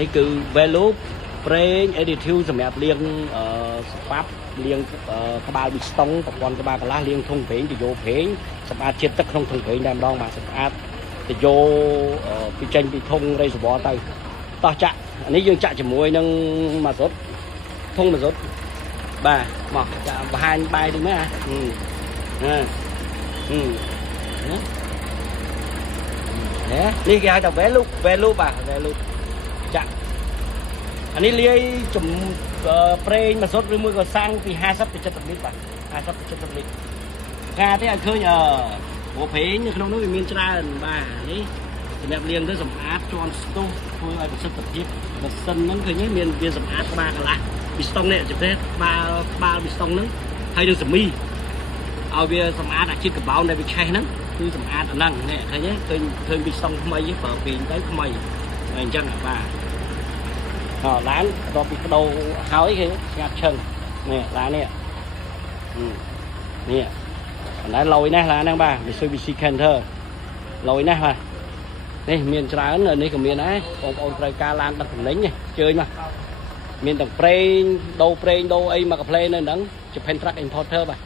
នេះគឺ value ប្រេង additive សម្រាប់លាងស្បាប់លាងក្បាលប៊ីស្តុងប្រព័ន្ធក្បាលកន្លះលាងធុងប្រេងទៅយកប្រេងសម្អាតជាតិទឹកក្នុងធុងប្រេងតែម្ដងបាទសម្អាតទៅយកពីចេញពីធុងរេសវ័រទៅតោះចាក់អានេះយើងចាក់ជាមួយនឹងម៉ាស៊ុតធុងម៉ាស៊ុតបាទមកចាក់បង្ហាញបាយតិចមើលនេះគេហៅថា value បាទ value ចាក់អានេះលាយចំប្រេងម៉ាស៊ុតឬមួយក៏សាំងពី50ទៅ70លីត្របាទ50ទៅ70លីត្រការទេឲ្យឃើញព្រោះប្រេងនៅក្នុងនោះវាមានច្រើនបាទនេះសម្រាប់លាងទៅសម្អាតជាន់ស្ទុះធ្វើឲ្យប្រសិទ្ធភាពម៉ាស៊ីនហ្នឹងឃើញមានវាសម្អាតក្បាលកន្លះពីស្តុងនេះជិះក្បាលពីស្តុងហ្នឹងហើយនឹងសមីឲ្យវាសម្អាតអាជាតិកាបូនដែលវាឆេះហ្នឹងគឺសម្អាតអាហ្នឹងនេះឃើញទេឃើញពីស្តុងថ្មីប្រើពីទៅថ្មីអញ្ចឹងបាទឡានដល់ពីបដូរហើយគេស្ងាត់ឈឹងនេះឡាននេះនេះបណ្ដាលយណាស់ឡានហ្នឹងបាទ Mitsubishi Canter លយណាស់បាទនេះមានច្រើននេះក៏មានដែរបងប្អូនត្រូវការឡានដឹកទំនិញជើញមកមានទាំងប្រេងដូរអីមកកាផ្លេនៅហ្នឹង Japan Truck Importer បាទ